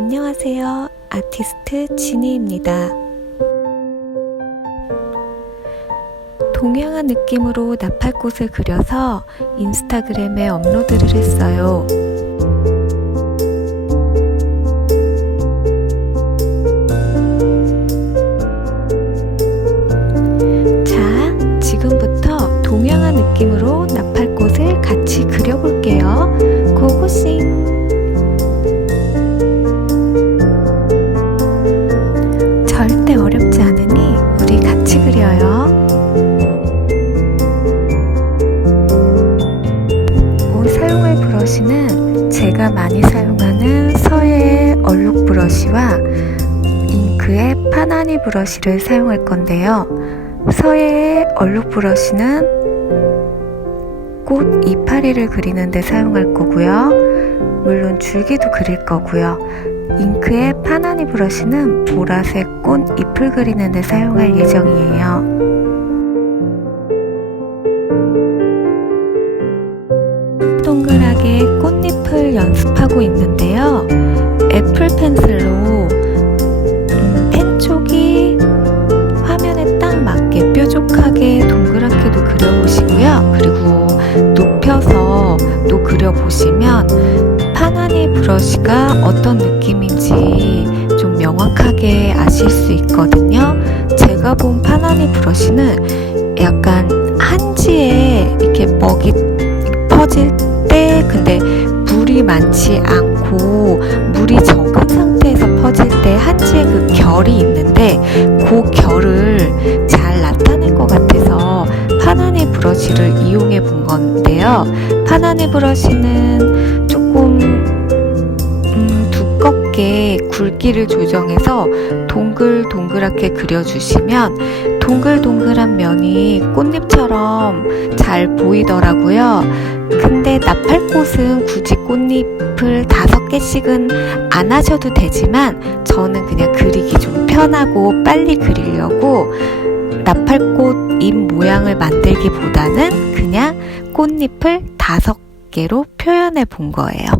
안녕하세요. 아티스트 지니입니다. 동양화 느낌으로 나팔꽃을 그려서 인스타그램에 업로드를 했어요. 자, 지금부터 동양화 느낌으로 나팔꽃을 같이 그려볼게요. 많이 사용하는 서예의 얼룩 브러쉬와 잉크의 파나니 브러쉬를 사용할 건데요. 서예의 얼룩 브러쉬는 꽃 이파리를 그리는 데 사용할 거고요. 물론 줄기도 그릴 거고요. 잉크의 파나니 브러쉬는 보라색 꽃 잎을 그리는 데 사용할 예정이에요. 하고 있는데요. 애플 펜슬로 음, 펜 쪽이 화면에 딱 맞게 뾰족하게 동그랗게도 그려보시고요. 그리고 높여서 또 그려보시면 파나니 브러쉬가 어떤 느낌인지 좀 명확하게 아실 수 있거든요. 제가 본 파나니 브러쉬는 약간 한지에 이렇게 먹이 퍼질 때 근데 물이 많지 않고 물이 적은 상태에서 퍼질 때 한지에 그 결이 있는데 그 결을 잘 나타낸 것 같아서 파나니 브러쉬를 이용해 본 건데요. 파나니 브러쉬는 굵기를 조정해서 동글동글하게 그려주시면 동글동글한 면이 꽃잎처럼 잘 보이더라고요. 근데 나팔꽃은 굳이 꽃잎을 다섯 개씩은 안 하셔도 되지만 저는 그냥 그리기 좀 편하고 빨리 그리려고 나팔꽃 잎 모양을 만들기보다는 그냥 꽃잎을 다섯 개로 표현해 본 거예요.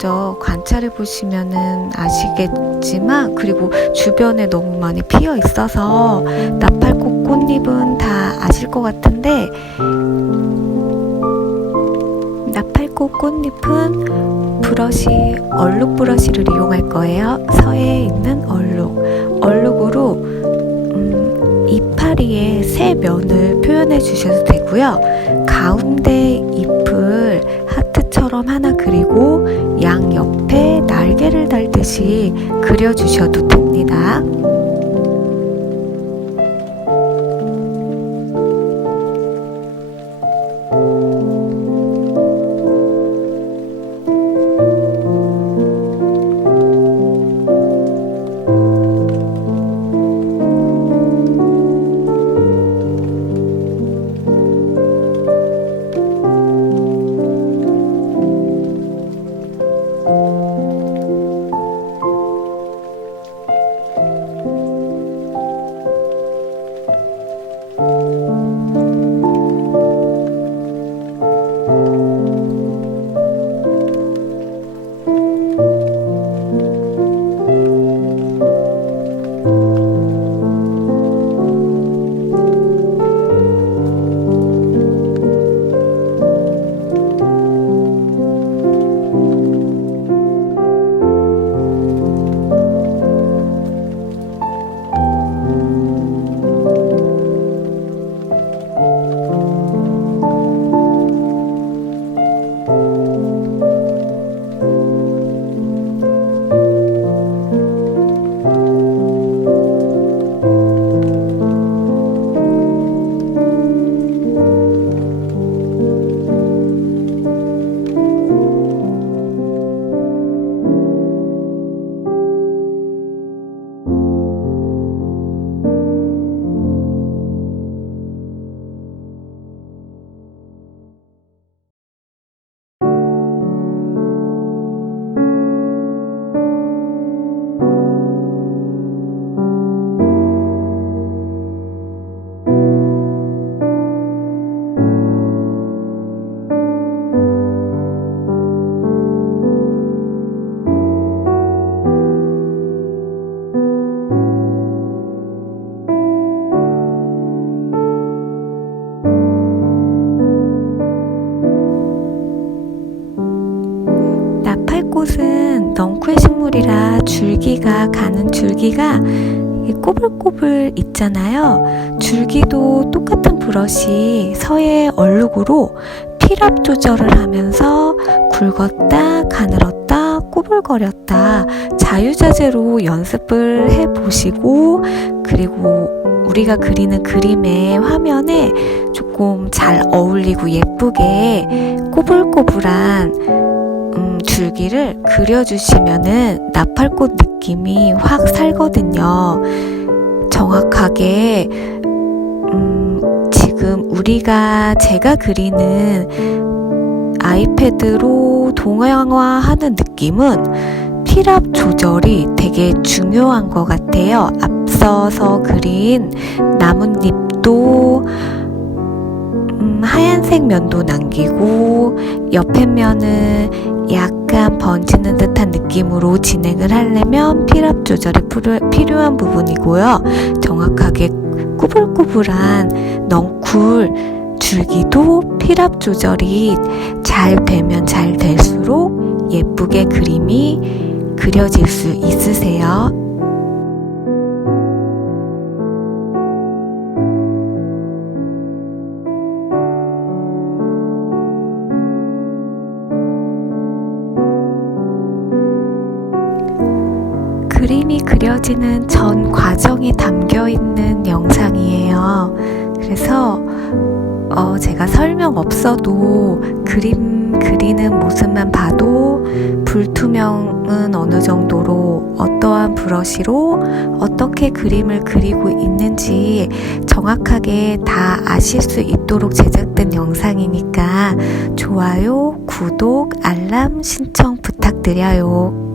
생겼죠. 관찰해 보시면은 아시겠지만 그리고 주변에 너무 많이 피어 있어서 나팔꽃 꽃잎은 다 아실 것 같은데 나팔꽃 꽃잎은 브러쉬, 얼룩 브러쉬를 이용할 거예요. 서해에 있는 얼룩. 얼룩으로 음, 이파리의 새 면을 표현해 주셔도 되고요. 가운데 잎을 하트처럼 하나 그리고 양 옆에 날개를 달듯이 그려주셔도 됩니다. 넝쿨 식물이라 줄기가 가는 줄기가 이 꼬불꼬불 있잖아요. 줄기도 똑같은 브러쉬 서예 얼룩으로 필압 조절을 하면서 굵었다 가늘었다 꼬불거렸다 자유자재로 연습을 해 보시고 그리고 우리가 그리는 그림의 화면에 조금 잘 어울리고 예쁘게 꼬불꼬불한 음, 줄기를 그려주시면은 나팔꽃 느낌이 확 살거든요. 정확하게 음, 지금 우리가 제가 그리는 아이패드로 동양화하는 느낌은 필압 조절이 되게 중요한 것 같아요. 앞서서 그린 나뭇잎도 음, 하얀색 면도 남기고 옆에 면은 약간 번지는 듯한 느낌으로 진행을 하려면 필압 조절이 필요- 필요한 부분이고요. 정확하게 꾸불꾸불한 넝쿨 줄기도 필압 조절이 잘 되면 잘 될수록 예쁘게 그림이 그려질 수 있으세요. 이 그려지는 전 과정이 담겨 있는 영상이에요. 그래서 어, 제가 설명 없어도 그림 그리는 모습만 봐도 불투명은 어느 정도로 어떠한 브러쉬로 어떻게 그림을 그리고 있는지 정확하게 다 아실 수 있도록 제작된 영상이니까 좋아요, 구독, 알람 신청 부탁드려요.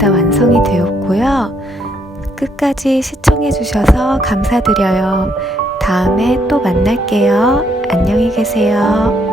다 완성이 되었고요. 끝까지 시청해주셔서 감사드려요. 다음에 또 만날게요. 안녕히 계세요.